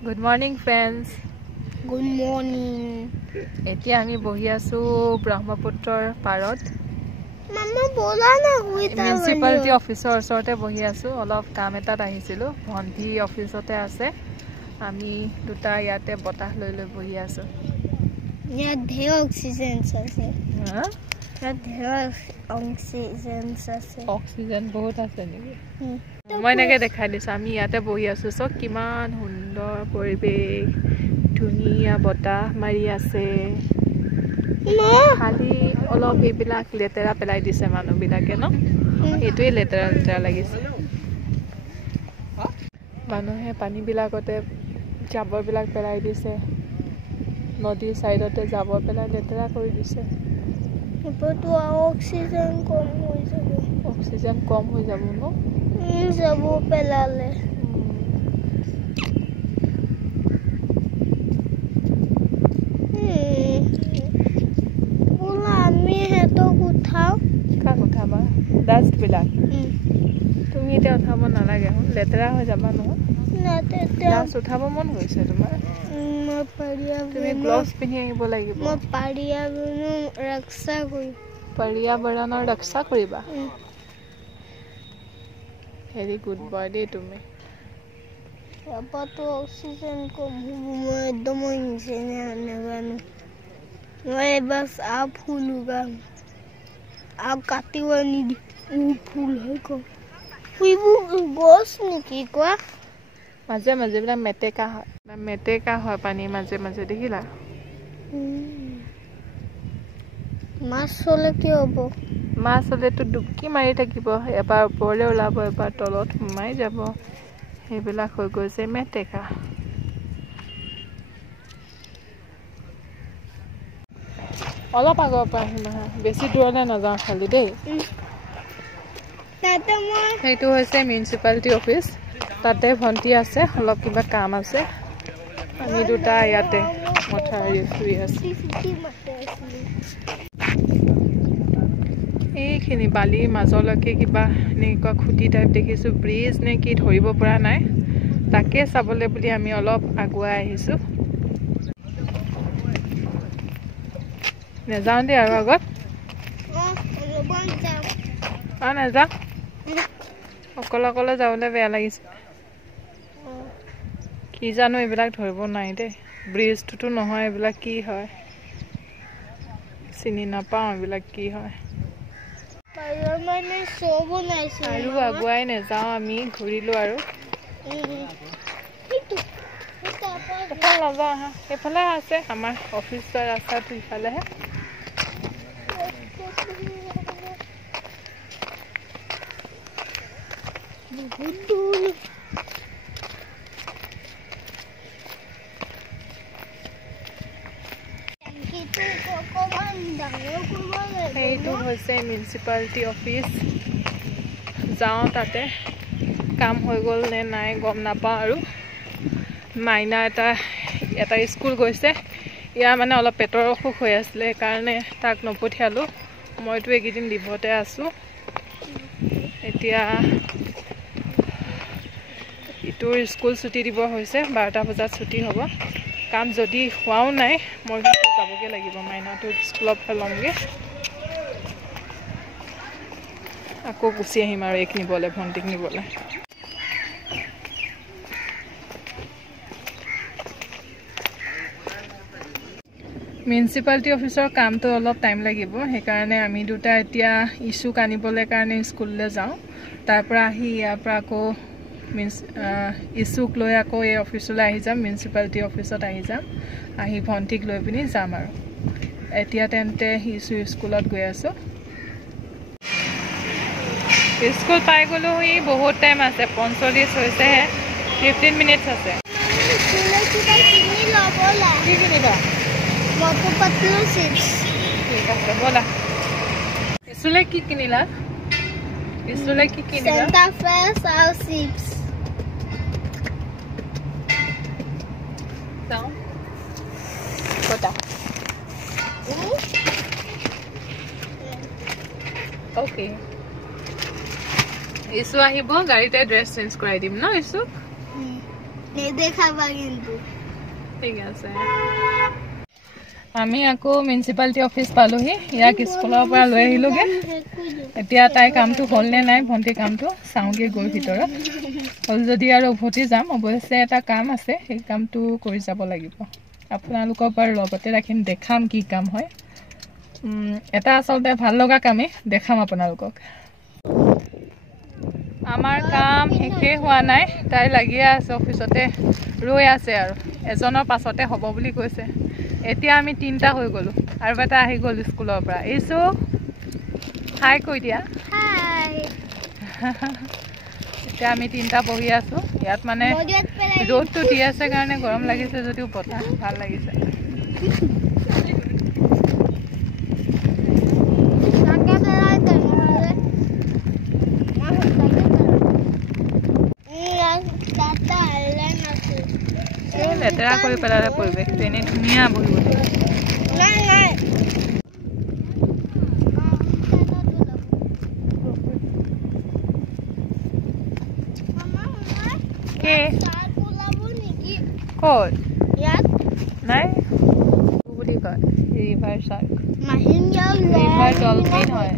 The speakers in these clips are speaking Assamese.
Good morning, friends. Good morning. এতিয়া আমি বহি আছো ব্ৰহ্মপুত্ৰৰ পাৰত। মামা বলা না হুইতা মিউনিসিপালিটি অফিসৰ ওচৰতে বহি আছো। অলপ কাম এটাত আহিছিলো। ভন্টি অফিসতে আছে। আমি দুটা ইয়াতে বতাহ লৈ লৈ বহি আছো। ইয়া ধেৰ অক্সিজেন আছে। হা? ইয়া ধেৰ অক্সিজেন আছে। অক্সিজেন বহুত আছে নেকি? মই এনেকে দেখাই দিছো। আমি ইয়াতে বহি আছো। সব কিমান সুন্দৰ পৰিবেশ। ধুনীয়া বতাহ মাৰি আছে। খালি অলপ এইবিলাক লেতেৰা পেলাই দিছে মানুহবিলাকে ন? এইটোৱে লেতেৰা লাগিছে। মানুহে পানীবিলাকতে জাবৰবিলাক পেলাই দিছে। নদীৰ চাইডতে জাবৰ পেলাই লেতেৰা কৰি দিছে। এপটো অক্সিজেন কম হৈ যাব। অক্সিজেন কম হৈ যাব ন? যাব পেলালে। আমি হেতক উঠাও। কাক উঠাবা? ডাষ্টবিলাক? তুমি এতিয়া উঠাব নালাগে। লেতেৰা হৈ যাবা নহয়। ডাষ্ট উঠাব মন গৈছে তোমাৰ? তুমি গ্লভছ পিন্ধি আহিব লাগিব। মই পাৰ্য়াবৰণৰ ৰক্ষা কৰিম। পাৰ্য়াবৰণৰ ৰক্ষা কৰিবা? ভেৰি গুড বয় দেই তুমি। এপাতো অক্সিজেন কম হ'ব। মই একদম নাজানো। মই এবাৰ ফুল উগাম আৰু কাটিব নিদি ফুল হৈ গ'ল। গছ নেকি কোৱা? মাজে মাজে বিলাক মেটেকা হয় পানীৰ মাজে মাজে দেখিলা? মাছ হলে কি হ'ব? মাছ হলেতো ডুবকি মাৰি থাকিব। এবাৰ ওপৰলৈ ওলাব, এবাৰ তলত সোমাই যাব। সেইবিলাক হৈ গৈছে মেটেকা। অলপ আগৰ পৰা আহিম আহা। বেছি দূৰলৈ নাযাওঁ খালি দেই। সেইটো হৈছে মিউনিচিপালিটি অফিচ। তাতে ভন্টি আছে। অলপ কিবা কাম আছে। আমি দুটা ইয়াতে মথাউৰি ফুৰি আছো। এইখিনি বালিৰ মাজলৈকে কিবা এনেকুৱা খুঁটি টাইপ দেখিছো। ব্ৰিজ নে কি ধৰিব পৰা নাই। তাকে চাবলৈ বুলি আমি অলপ আগুৱাই আহিছো। নেযাওঁ দেই আৰু আগত। নাযাওঁ। অকলে যাবলৈ বেয়া লাগিছে। কি জানো এইবিলাক ধৰিব নাই দেই। ব্ৰিজটোতো নহয়। এইবিলাক কি হয় চিনি নাপাওঁ। এইবিলাক কি হয় আৰু আগুৱাই নেযাওঁ। আমি ঘূৰিলো আৰু নাযাওঁ আহা। সেইফালে আছে আমাৰ অফিচৰ ৰাস্তাটো। ইফালেহে বহুত দূৰ। এইটো হৈছে মিউনিচিপালিটি অফিচ। যাওঁ তাতে। কাম হৈ গ'ল নে নাই গম নাপাওঁ আৰু। মাইনা এটা স্কুল গৈছে। ইয়াৰ মানে অলপ পেটৰ অসুখ হৈ আছিলে। সেইকাৰণে তাক নপঠিয়ালোঁ। মইতো এইকেইদিন লিভতে আছোঁ। এতিয়া ইটোৰ স্কুল ছুটি দিব হৈছে। 12টা বজাত ছুটি হ'ব। কাম যদি হোৱাও নাই, মই কিন্তু যাবগৈ লাগিব। মাইনাটো স্কুলত পেলামগৈ। আকৌ গুচি আহিম আৰু এইক নিবলৈ, ভণ্টিক নিবলৈ। মিউনিচিপালিটি অফিচৰ কামটো অলপ টাইম লাগিব। সেইকাৰণে আমি দুটা এতিয়া ইছ্যুক আনিবলৈ কাৰণে স্কুললৈ যাওঁ। তাৰ পৰা আহি ইয়াৰ পৰা আকৌ ইছ্যুক লৈ আকৌ এই অফিচলৈ আহি যাম। মিউনিচিপালিটি অফিচত আহি যাম। আহি ভণ্টিক লৈ পিনি যাম আৰু। এতিয়া তেন্তে ইছ্যু স্কুলত গৈ আছোঁ। স্কুল পাই গ'লো। বহুত টাইম আছে। 45 হৈছেহে। 15 মিনিটছ আছে। কি কিনিবা? মটু পাতলু চিপছ। ঠিক আছে ব'লা। ইছুলে কি কিনিলা? ইছুলে কি কিনিলা? সেন্টা ফ্ৰেছ আৰু চিপছ। চাওঁ কটা। ওকে। ইছু আহিব। গাড়ীতে ড্ৰেছ চেঞ্জ কৰাই দিম ন ইছু? নেদেখাবা কিন্তু ঠিক আছে আমি আকৌ মিউনিসিপালিটি অফিস পালোহি ইয়াক স্কুলৰ পৰা লৈ আহিলোগে এতিয়া তাই কামটো হ'ল নে নাই ভন্টি কামটো চাওগে গৈ ভিতৰত হ'ল যদি আৰু উভতি যাম অৱশ্যে এটা কাম আছে সেই কামটো কৰি যাব লাগিব আপোনালোকৰ পৰা লগতে ৰাখিম দেখাম কি কাম হয় এটা আচলতে ভাল লগা কামে দেখাম আপোনালোকক আমাৰ কাম শেষে হোৱা নাই তাই লাগি আছে অফিসতে ৰৈ আছে আৰু এজনৰ পাছতে হ'ব বুলি কৈছে এতিয়া আমি তিনটা হৈ গলো আৰু এটা আহি গল স্কুলৰ পৰা ইসু হাই কৈ দিয়া হাই এতিয়া আমি তিনটা বহি আছো ইয়াত মানে ৰ'দটো দি আছে কাৰণে গৰম লাগিছে যদিও বতাহ ভাল লাগিছে লেতেৰা কৰি পেলালে পৰিৱেশটো এনেই ধুনীয়া বহিব ক'ত নাই বুলি কয় ৰিভাৰ শাৰ্ক ৰিভাৰ ডলফিন হয়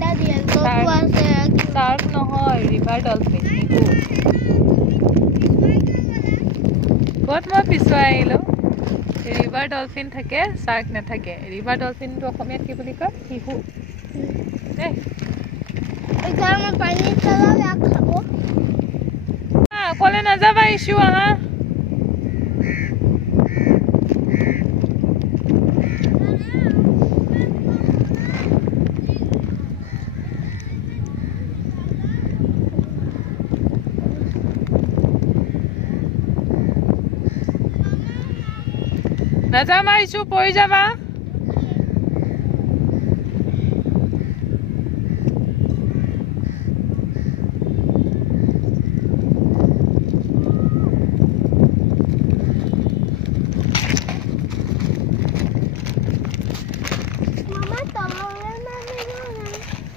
শাৰ্ক নহয় ৰিভাৰ ডলফিন ক'ত মই পিছুৱাই আহিলো ৰিভাৰ ডলফিন থাকে শাৰ্ক নাথাকে ৰিভাৰ ডলফিনটো অসমীয়াত কি বুলি কয় শিহু অকলে নাযাবা ইছু আহা নাযাবা ইছু পৰি যাবা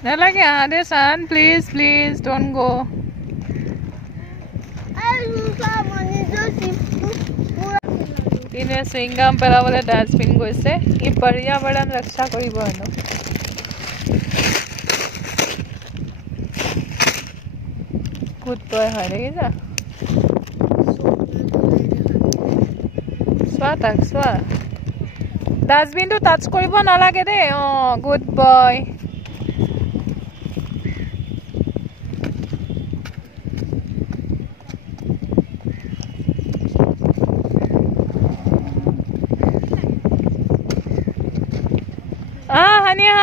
নালাগে আহা দে চান প্লিজ প্লিজ ডোন্ট গো इन्हें स्विंगम पेलाबले डास्टबिन গৈছে ই पर्यावरण रक्षा কৰিব হেনো গুড বয় হয় দেখিছা চোৱা ডাস্টবিনটো টাচ কৰিব নালাগে দে good boy Hania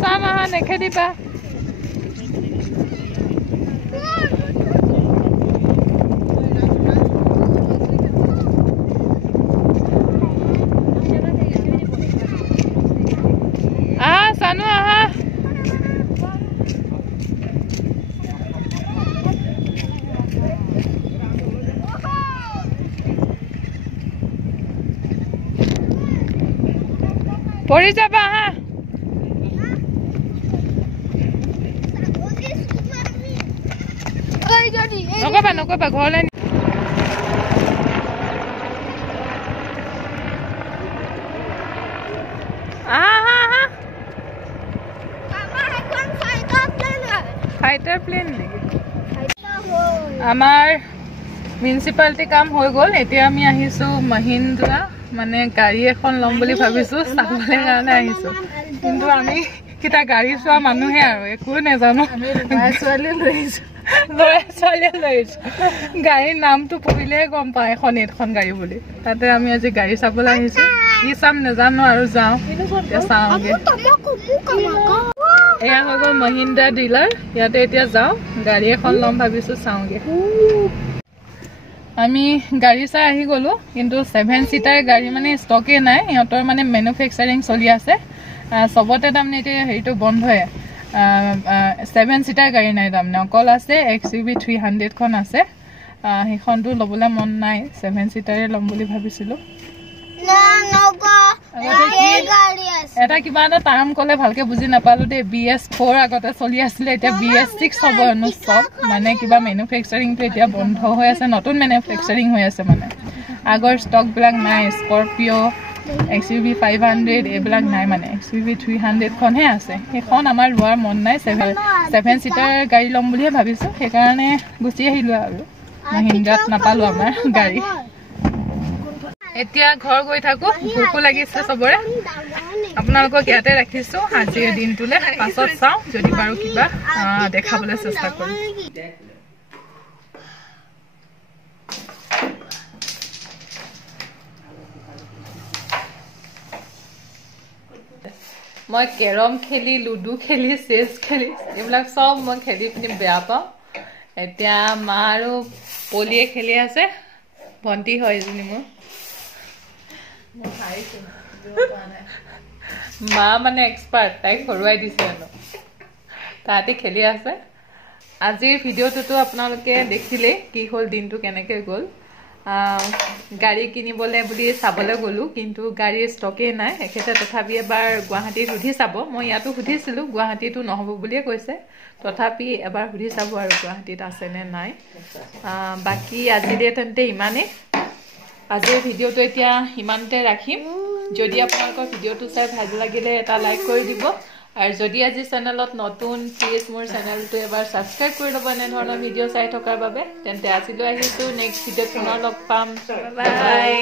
sama nekhe diba sanu aha পৰি যাবা হা নকবা ঘৰলৈ ফাইটাৰ প্লেন নেকি আমাৰ মিউনিসিপালিটি কাম হৈ গ'ল এতিয়া আমি আহিছো মহিন্দ্ৰা মানে গাড়ী এখন লম বুলি ভাবিছো চাবলৈ কাৰণে আহিছো কিন্তু আমি কিটা গাড়ী চোৱা মানুহে আৰু একো নেজানো ছোৱালী লৈছো গাড়ীৰ নামটো পঢ়িলে গম পায় এখন এইখন গাড়ী বুলি তাতে আমি আজি গাড়ী চাবলৈ আহিছো কি চাম নেজানো আৰু যাওঁ চাওঁগে এয়া হৈ গ'ল মহিন্দ্ৰা ডিলাৰ ইয়াতে এতিয়া যাওঁ গাড়ী এখন ল'ম ভাবিছো চাওঁগে আমি গাড়ী চাই আহি গ'লো কিন্তু 7 সিটাৰ গাড়ী মানে ষ্টকে নাই ইহঁতৰ মানে মেনুফেকচাৰিং চলি আছে সবতে তাৰমানে এতিয়া হেৰিটো বন্ধই 7 সিটাৰ গাড়ী নাই তাৰমানে অকল আছে XUV 300 খন আছে সেইখনটো ল'বলৈ মন নাই 7 সিটাৰে ল'ম বুলি ভাবিছিলো এটা কিবা এটা টাৰ্ম ক'লে ভালকে বুজি নাপালো দেই BS4 আগতে চলি আছিলে এতিয়া BS6 হ'ব অনুষ্ঠৱ মানে কিবা মেনুফেকচাৰিংটো এতিয়া বন্ধ হৈ আছে নতুন মেনুফেকচাৰিং হৈ আছে মানে আগৰ ষ্টকবিলাক নাই স্কৰপিঅ' XUV 500 এইবিলাক নাই মানে XUV 300 খনহে আছে সেইখন আমাৰ লোৱাৰ মন নাই 7 সিটাৰ গাড়ী ল'ম বুলিয়ে ভাবিছোঁ সেইকাৰণে গুচি আহিলোঁ আৰু মহিন্দ্ৰাত নাপালোঁ আমাৰ গাড়ী এতিয়া ঘৰ গৈ থাকোঁ ভোকো লাগিছে চবৰে আপোনালোকক ইয়াতে ৰাখিছোঁ আজিৰ দিনটোলৈ পাছত চাওঁ যদি বাৰু কিবা দেখাবলৈ চেষ্টা কৰিম মই কেৰম খেলি লুডু খেলি চেছ খেলি এইবিলাক চব মই খেলি পিনি বেয়া পাওঁ এতিয়া মা আৰু পলিয়ে খেলি আছে ভণ্টি হয় এজনী মোৰ মা মানে এক্সপাৰ্ট তাইক হৰুৱাই দিছে আৰু তাহাঁতি খেলি আছে আজিৰ ভিডিঅ'টোতো আপোনালোকে দেখিলে কি হ'ল দিনটো কেনেকৈ গ'ল গাড়ী কিনিবলৈ বুলি চাবলৈ গ'লোঁ কিন্তু গাড়ীৰ ষ্টকেই নাই এখেতে তথাপি এবাৰ গুৱাহাটীত সুধি চাব মই ইয়াতো সুধিছিলোঁ গুৱাহাটীতো নহ'ব বুলিয়ে কৈছে তথাপি এবাৰ সুধি চাব আৰু গুৱাহাটীত আছেনে নাই বাকী আজিলৈ তেন্তে ইমানেই আজিৰ ভিডিঅ'টো এতিয়া ইমানতে ৰাখিম যদি আপোনালোকৰ ভিডিঅ'টো চাই ভাল লাগিলে এটা লাইক কৰি দিব আৰু যদি আজি চেনেলত নতুন প্লিজ মোৰ চেনেলটো এবাৰ ছাবস্ক্ৰাইব কৰি ল'ব এনেধৰণৰ ভিডিঅ' চাই থকাৰ বাবে তেন্তে আজিলৈ আহিছোঁ নেক্সট ভিডিঅ'ত পুনৰ লগ পাম বাই